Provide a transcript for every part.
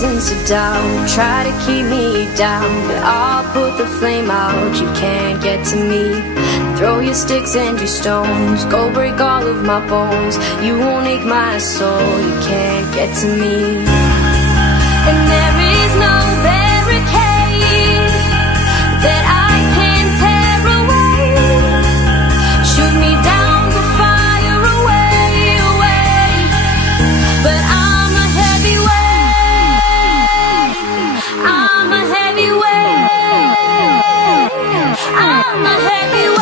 reasons to doubt, try to keep me down, but I'll put the flame out. You can't get to me. Throw your sticks and your stones, go break all of my bones. You won't ache my soul, you can't get to me. And there is no barricade that I can tear away. Shoot me down to fire away, away. But I'm a heavyweight, I'm a heavyweight, I'm a heavyweight.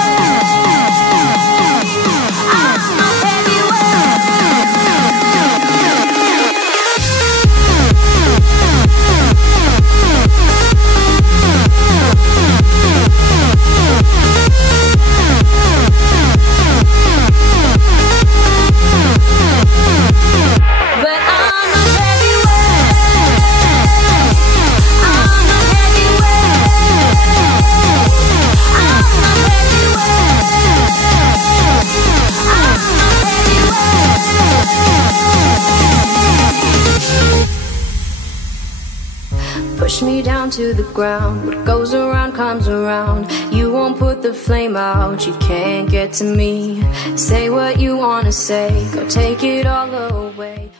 Push me down to the ground. What goes around comes around. You won't put the flame out, you can't get to me. Say what you wanna say, go take it all away.